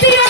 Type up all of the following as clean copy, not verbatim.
Tira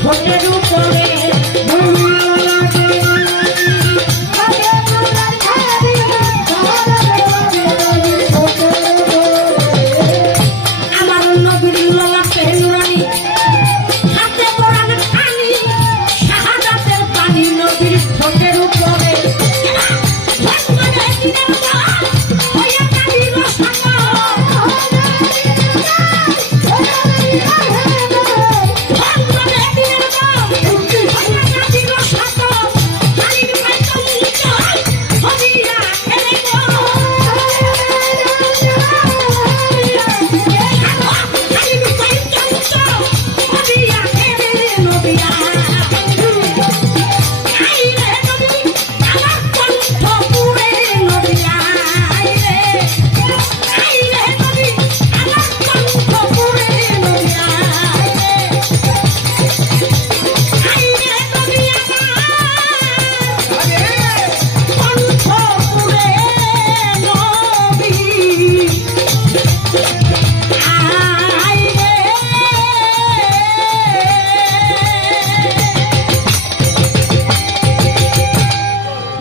ঠোঁটের উপরে আমার নবীর ললাটে নুরানি হাতে কোরআন খানি শাহাদাতের পানি নবীর ঠোঁটের উপরে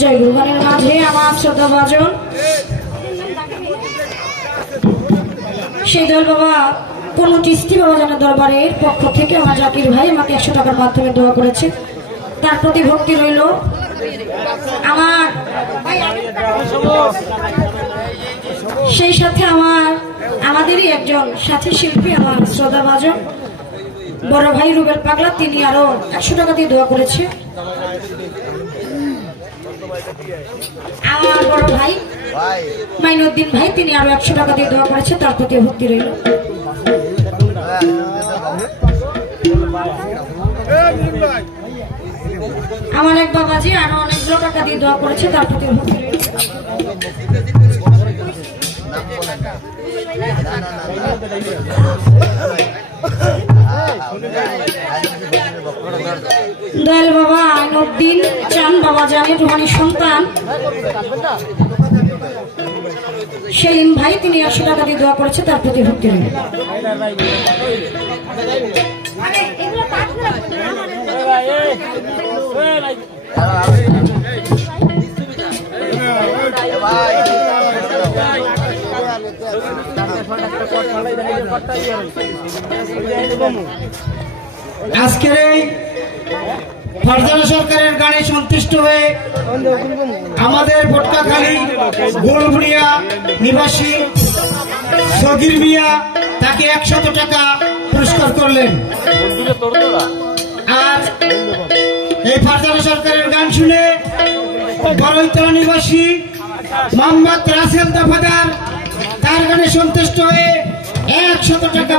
জয় গুরুবারের মাঝে আমার শ্রদ্ধা ভাজন সেই দল বাবা কোন চিস্তি বাবা জানা দরবারের পক্ষ থেকে আমার জাকির ভাই আমাকে 100 টাকার মাধ্যমে দোয়া করেছে, তার প্রতি ভক্তি রইল। আমার সেই সাথে আমাদেরই একজন সাথী শিল্পী আমার শ্রদ্ধা ভাজন বড় ভাই রুবেল পাগলা, তিনি আরো 100 টাকা দিয়ে দোয়া করেছে। আমার বড় ভাই মাইনুদ্দিন ভাই, তিনি আরো 100 টাকা দিয়ে দোয়া করেছে, তার প্রতি ভক্তি রইল। আমার এক বাবাজি আরো অনেকগুলো টাকা দিয়ে দোয়া করেছে, তার প্রতি ভক্তি রইল। দয়াল বাবা আইনুদ্দিন চান বাবা জানের রুহানি সন্তান সেলিম ভাই, তিনি 100 টাকা দিয়ে দোয়া করেছে, তার প্রতি ভক্তি রইল। আজকের এই ফারজানা সরকারের গানে সন্তুষ্ট হয়ে আমাদের পটকাখালী গোলবুড়িয়া নিবাসী সগির মিয়া তাকে 100 টাকা পুরস্কার করলেন। আর এই ফারজানা সরকারের গান শুনে বড়ইতলা নিবাসী মোহাম্মদ রাসেল দফাদার তার গানে সন্তুষ্ট হয়ে 100 টাকা